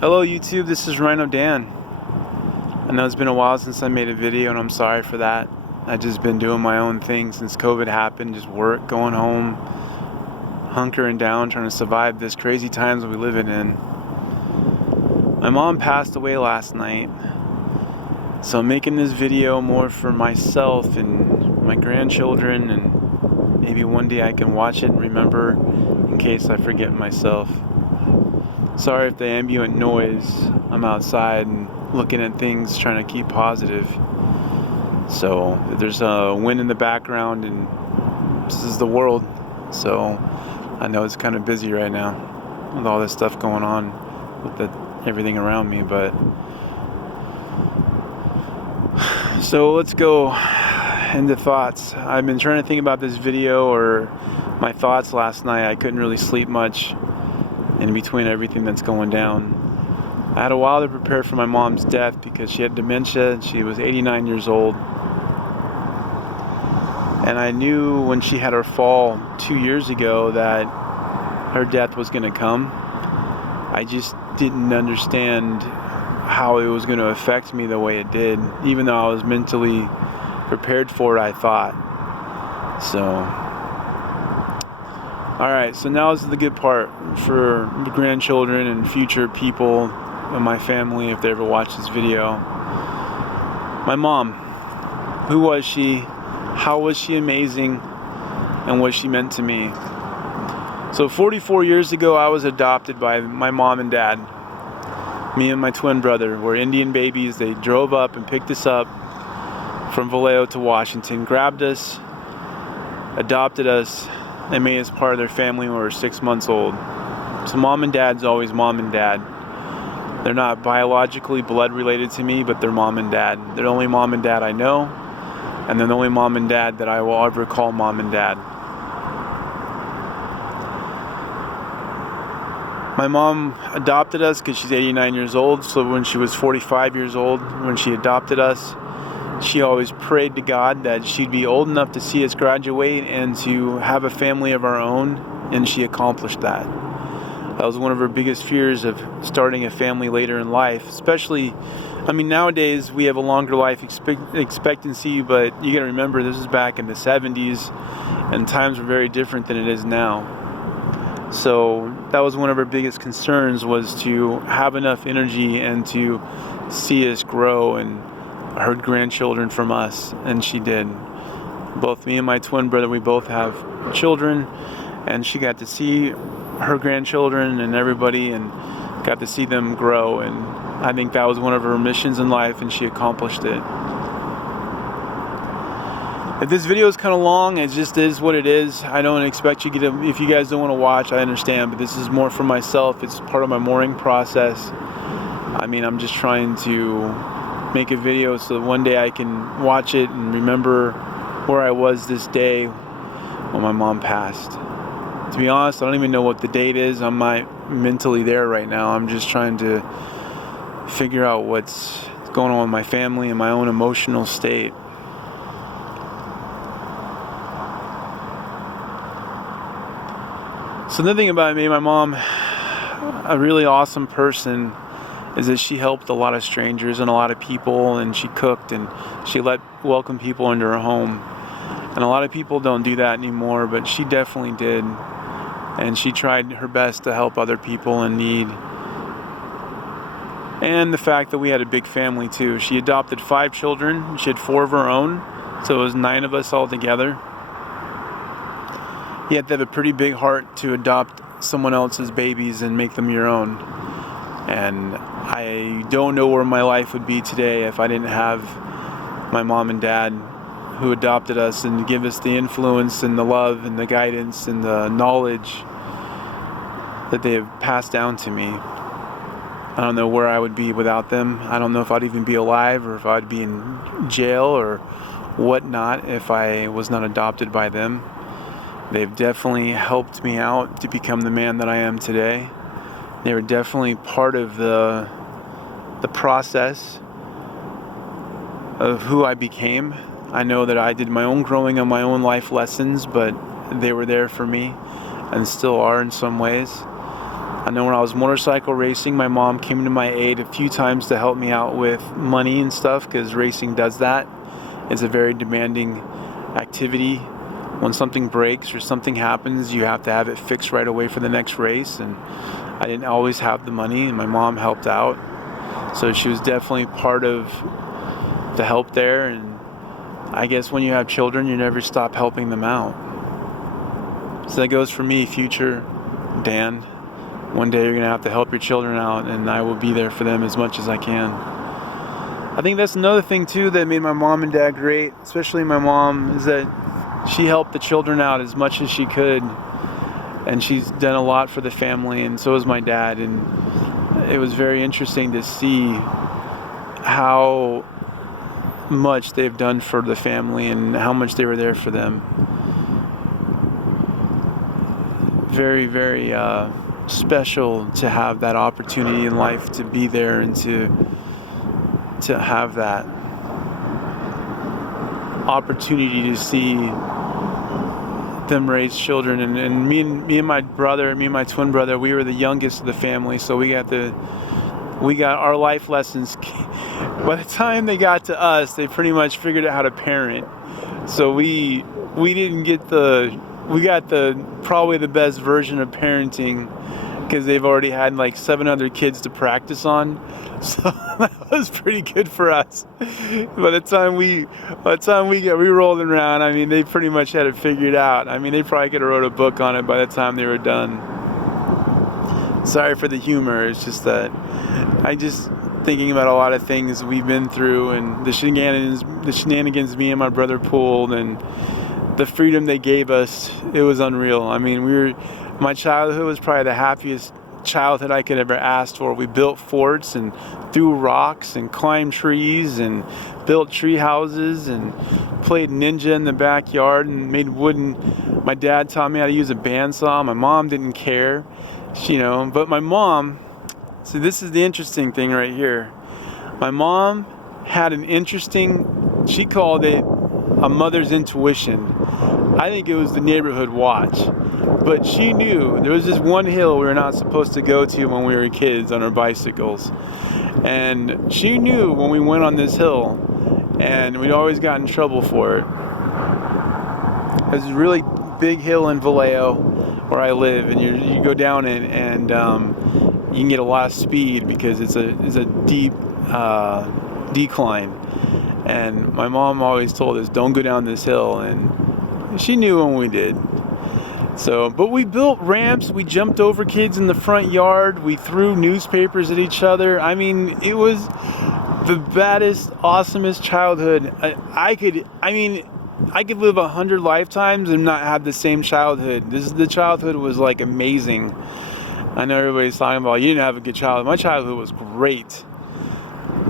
Hello YouTube, this is Rhino Dan. I know it's been a while since I made a video and I'm sorry for that. I've just been doing my own thing since COVID happened, just work, going home, hunkering down, trying to survive this crazy times we live in. My mom passed away last night, so I'm making this video more for myself and my grandchildren, and maybe one day I can watch it and remember in case I forget myself. Sorry if the ambient noise, I'm outside and looking at things, trying to keep positive. So there's a wind in the background, and this is the world. So I know it's kind of busy right now with all this stuff going on with everything around me. But so let's go into thoughts. I've been trying to think about this video or my thoughts last night. I couldn't really sleep much in between everything that's going down. I had a while to prepare for my mom's death because she had dementia and she was 89 years old. And I knew when she had her fall 2 years ago that her death was going to come. I just didn't understand how it was going to affect me the way it did, even though I was mentally prepared for it, I thought. So alright, so now is the good part for the grandchildren and future people in my family if they ever watch this video. My mom, who was she? How was she amazing? And what she meant to me? So 44 years ago, I was adopted by my mom and dad. Me and my twin brother were Indian babies. They drove up and picked us up from Vallejo to Washington, grabbed us, adopted us, and made us part of their family when we were 6 months old. So mom and dad's always mom and dad. They're not biologically blood related to me, but they're mom and dad. They're the only mom and dad I know, and they're the only mom and dad that I will ever call mom and dad. My mom adopted us because she's 89 years old, so when she was 45 years old, when she adopted us, she always prayed to God that she'd be old enough to see us graduate and to have a family of our own, and she accomplished that. That was one of her biggest fears, of starting a family later in life, especially, I mean, nowadays we have a longer life expectancy, but you gotta remember this is back in the 70s, and times were very different than it is now. So that was one of her biggest concerns, was to have enough energy and to see us grow and her grandchildren from us, and she did. Both me and my twin brother, we both have children, and she got to see her grandchildren and everybody, and got to see them grow, and I think that was one of her missions in life, and she accomplished it. If this video is kind of long, it just is what it is. I don't expect you to, if you guys don't want to watch, I understand, but this is more for myself. It's part of my mourning process. I mean, I'm just trying to make a video so that one day I can watch it and remember where I was this day when my mom passed. To be honest, I don't even know what the date is. I'm not mentally there right now. I'm just trying to figure out what's going on with my family and my own emotional state. So the thing about me, my mom, a really awesome person, is that she helped a lot of strangers and a lot of people, and she cooked and she welcome people into her home. And a lot of people don't do that anymore, but she definitely did. And she tried her best to help other people in need. And the fact that we had a big family too. She adopted 5 children. She had 4 of her own, so it was 9 of us all together. You have to have a pretty big heart to adopt someone else's babies and make them your own. And I don't know where my life would be today if I didn't have my mom and dad who adopted us and give us the influence and the love and the guidance and the knowledge that they have passed down to me. I don't know where I would be without them. I don't know if I'd even be alive or if I'd be in jail or whatnot if I was not adopted by them. They've definitely helped me out to become the man that I am today. They were definitely part of the process of who I became. I know that I did my own growing on my own life lessons, but they were there for me and still are in some ways. I know when I was motorcycle racing, my mom came to my aid a few times to help me out with money and stuff, because racing does that. It's a very demanding activity. When something breaks or something happens, you have to have it fixed right away for the next race, and I didn't always have the money, and my mom helped out. So she was definitely part of the help there, and I guess when you have children, you never stop helping them out. So that goes for me, future Dan. One day you're going to have to help your children out, and I will be there for them as much as I can. I think that's another thing too that made my mom and dad great, especially my mom, is that she helped the children out as much as she could, and she's done a lot for the family, and so has my dad. And it was very interesting to see how much they've done for the family and how much they were there for them. Very, very special to have that opportunity in life to be there and to have that opportunity to see them raise children. And me and my twin brother, we were the youngest of the family, so we got our life lessons. By the time they got to us, they pretty much figured out how to parent. So we got probably the best version of parenting, because they've already had like 7 other kids to practice on. So that was pretty good for us. By the time we rolled around, I mean, they pretty much had it figured out. I mean, they probably could have wrote a book on it by the time they were done. Sorry for the humor. It's just that I just thinking about a lot of things we've been through, and the shenanigans me and my brother pulled, and the freedom they gave us. It was unreal. I mean, my childhood was probably the happiest childhood I could ever ask for. We built forts and threw rocks and climbed trees and built tree houses and played ninja in the backyard and made wooden. My dad taught me how to use a bandsaw. My mom didn't care, but my mom, so this is the interesting thing right here. My mom had she called it a mother's intuition. I think it was the neighborhood watch. But she knew there was this one hill we were not supposed to go to when we were kids on our bicycles. And she knew when we went on this hill, and we'd always got in trouble for it. There's a really big hill in Vallejo where I live, and you go down it, and you can get a lot of speed because it's a deep decline. And my mom always told us, don't go down this hill, and she knew when we did. So, but we built ramps, we jumped over kids in the front yard, we threw newspapers at each other. I mean, it was the baddest, awesomest childhood. I could live 100 lifetimes and not have the same childhood. The childhood was like amazing. I know everybody's talking about, you didn't have a good childhood. My childhood was great.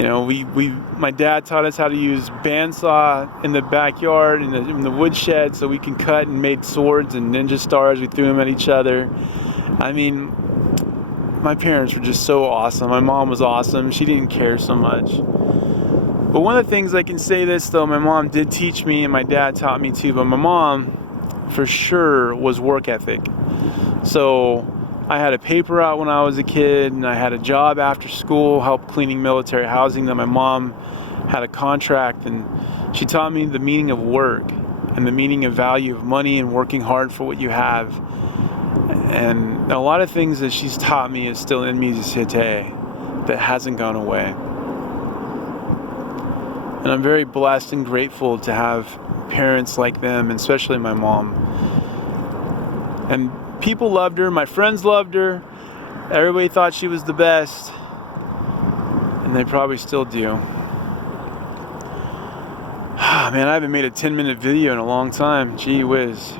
My dad taught us how to use bandsaw in the backyard, in the woodshed, so we can cut, and made swords and ninja stars. We threw them at each other. I mean, my parents were just so awesome. My mom was awesome. She didn't care so much. But one of the things I can say this, though, my mom did teach me, and my dad taught me too, but my mom, for sure, was work ethic. So I had a paper route when I was a kid, and I had a job after school, helped cleaning military housing. That my mom had a contract, and she taught me the meaning of work and the meaning of value of money and working hard for what you have. And a lot of things that she's taught me is still in me today, that hasn't gone away. And I'm very blessed and grateful to have parents like them, and especially my mom. And people loved her, my friends loved her, everybody thought she was the best, and they probably still do. Man, I haven't made a 10-minute video in a long time, gee whiz.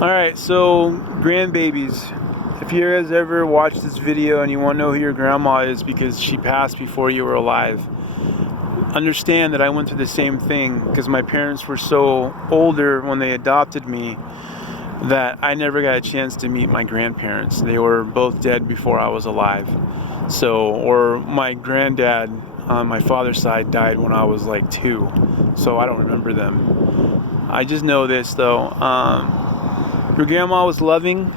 Alright, so grandbabies, if you guys ever watched this video and you want to know who your grandma is because she passed before you were alive, understand that I went through the same thing, because my parents were so older when they adopted me that I never got a chance to meet my grandparents. They were both dead before I was alive. Or my granddad on my father's side died when I was like 2, so I don't remember them. I just know this though, your grandma was loving,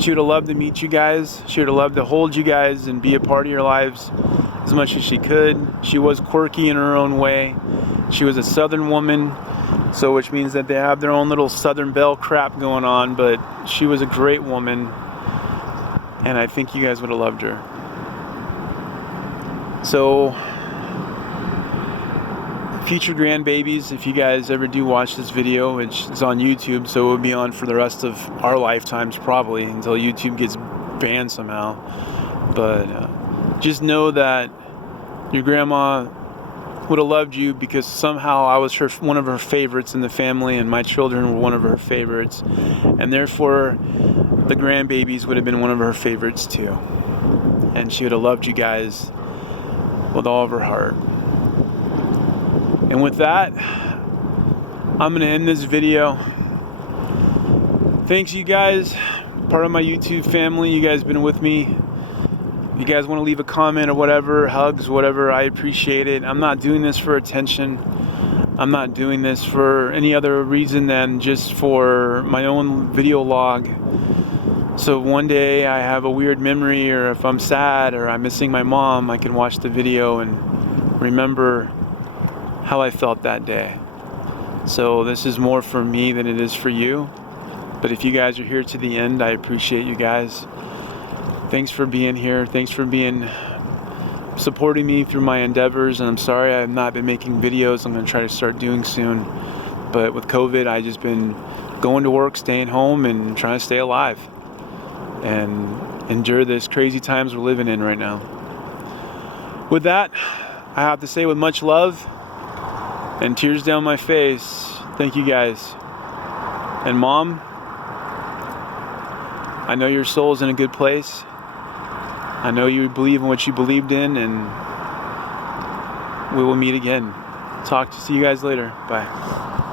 She would have loved to meet you guys. She would have loved to hold you guys and be a part of your lives as much as she could. She was quirky in her own way. She was a Southern woman, so which means that they have their own little Southern Belle crap going on, but she was a great woman, and I think you guys would have loved her. So, future grandbabies, if you guys ever do watch this video, which is on YouTube, so it will be on for the rest of our lifetimes probably, until YouTube gets banned somehow. But just know that your grandma would have loved you because somehow I was one of her favorites in the family, and my children were one of her favorites, and therefore the grandbabies would have been one of her favorites too. And she would have loved you guys with all of her heart. And with that, I'm going to end this video. Thanks, you guys, part of my YouTube family. You guys have been with me. If you guys want to leave a comment or whatever, hugs, whatever, I appreciate it. I'm not doing this for attention. I'm not doing this for any other reason than just for my own video log. So one day I have a weird memory, or if I'm sad or I'm missing my mom, I can watch the video and remember how I felt that day. So this is more for me than it is for you. But if you guys are here to the end, I appreciate you guys. Thanks for being here. Thanks for supporting me through my endeavors. And I'm sorry I have not been making videos. I'm going to try to start doing soon. But with COVID, I just been going to work, staying home, and trying to stay alive and endure this crazy times we're living in right now. With that, I have to say, with much love and tears down my face, thank you guys. And Mom, I know your soul's in a good place. I know you believe in what you believed in, and we will meet again. See you guys later. Bye.